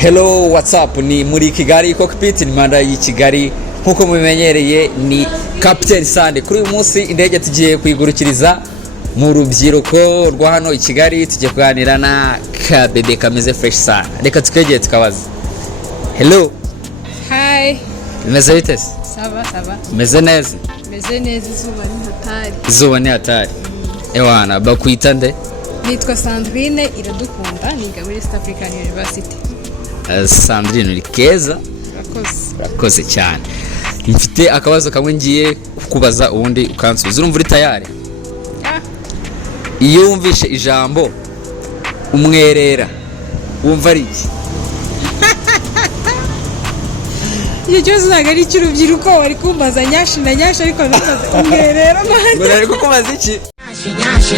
Hello, what's up? Ni muri Kigali Cockpit, ni manda yi Kigali nkuko mubimenyereye ni Captain Sande. Kuri uyu munsi indege tugiye kuyigurukiriza mu rubyiruko rwa hano i Kigali, tugiye kuganira na kabebe kameze fresh sana. Reka tukegeye tukabaza. Hello. Hi. Meze bite? Saba. Meze neza? Meze neza, izuba ni hatari. Izuba ni hatari. Ewana, bakwita nde? Nitwa Sandrine Iradukunda, niga muri East African University. Sandrine uri keza. Urakoze cyane. Mfite akabazo kamwe ngiye kukubaza ubundi ukansubiza. Urumva uri tayari? Iyo wumvishe ijambo umwerera wumva ari iki? Iyo cyose ntabwo ari cy'urubyiruko, wari kumbaza nyashi na nyashi ariko namaze umwerera manje. Ngo nari kukubaza iki? Nyashi.